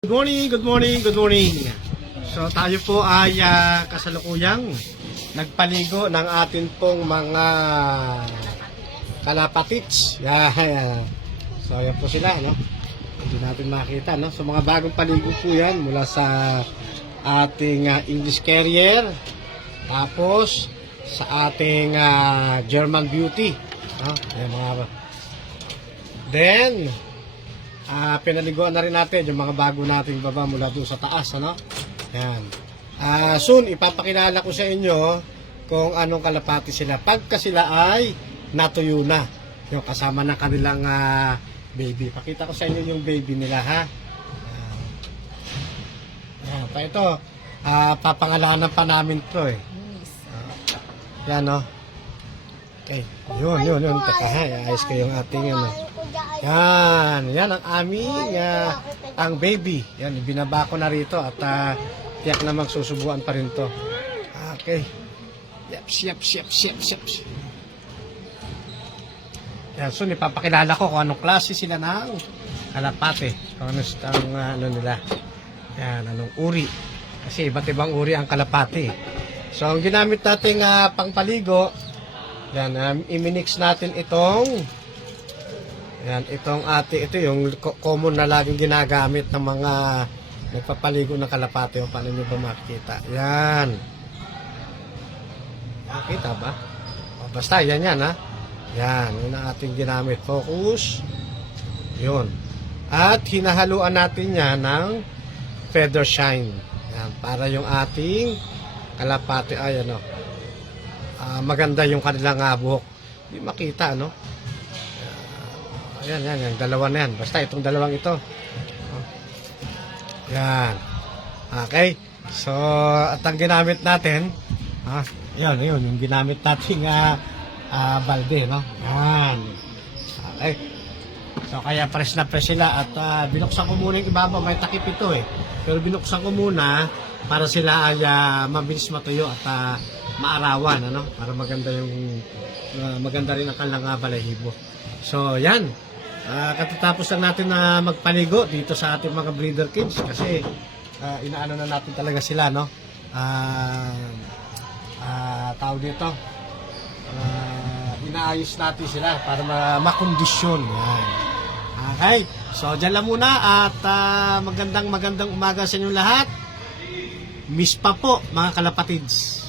Good morning, good morning, good morning. So tayo po ay kasalukuyang nagpaligo ng atin pong mga kalapatits. So yan po sila, no? Hindi natin makita, no? So mga bagong paligo po yan mula sa ating English Carrier, tapos sa ating German Beauty, no? Yan, then pinaliguan na rin natin yung mga bago nating baba mula doon sa taas, ano? Yan. Soon ipapakilala ko sa inyo kung anong kalapati sila pagka sila ay natuyo na, yung kasama ng kanilang baby. Pakita ko sa inyo yung baby nila, ha. Pa ito, papangalanan pa namin to, eh. Yan, no? Okay, yun. Teka, ha, ayos ko yung ating yan ang aming ang baby. Yan, binaba ko na rito at tiyak na magsusubuan pa rin to. Okay. Yep. Yan, so ipapakilala ko kung anong klase sila ng kalapate. Kung ano nila. Yan, anong uri. Kasi iba't ibang uri ang kalapate. So, ang ginamit nating pangpaligo, yan, iminix natin itong ito yung common na laging ginagamit ng mga nagpapaligo ng kalapate. Paano nyo ba makikita? Yan. Makita ba? Basta, yan, ha? Yan, yun ang ating ginamit. Focus. Yun. At hinahaluan natin yan ng feather shine. Yan, para yung ating kalapate ay maganda yung kanilang buhok. Hindi makita, ano? Yan, dalawa na yan. Basta itong dalawang ito. Yan. Okay. So, at ang ginamit natin, yun, yung ginamit nating balde, no? Yan. Okay. So, kaya fresh na fresh sila at binuksan ko muna yung ibabaw. May takip ito, eh. Pero binuksan ko muna para sila ay mabilis matuyo at maarawan, ano? Para maganda maganda rin ang kanilang balahibo. So, yan. Katatapos lang natin na magpaligo dito sa ating mga breeder kids kasi inaano na natin talaga sila, no? Tawag dito, inaayos natin sila para makondisyon. Yan. Okay, so dyan lang muna at magandang umaga sa inyo lahat. Miss pa po mga kalapatids.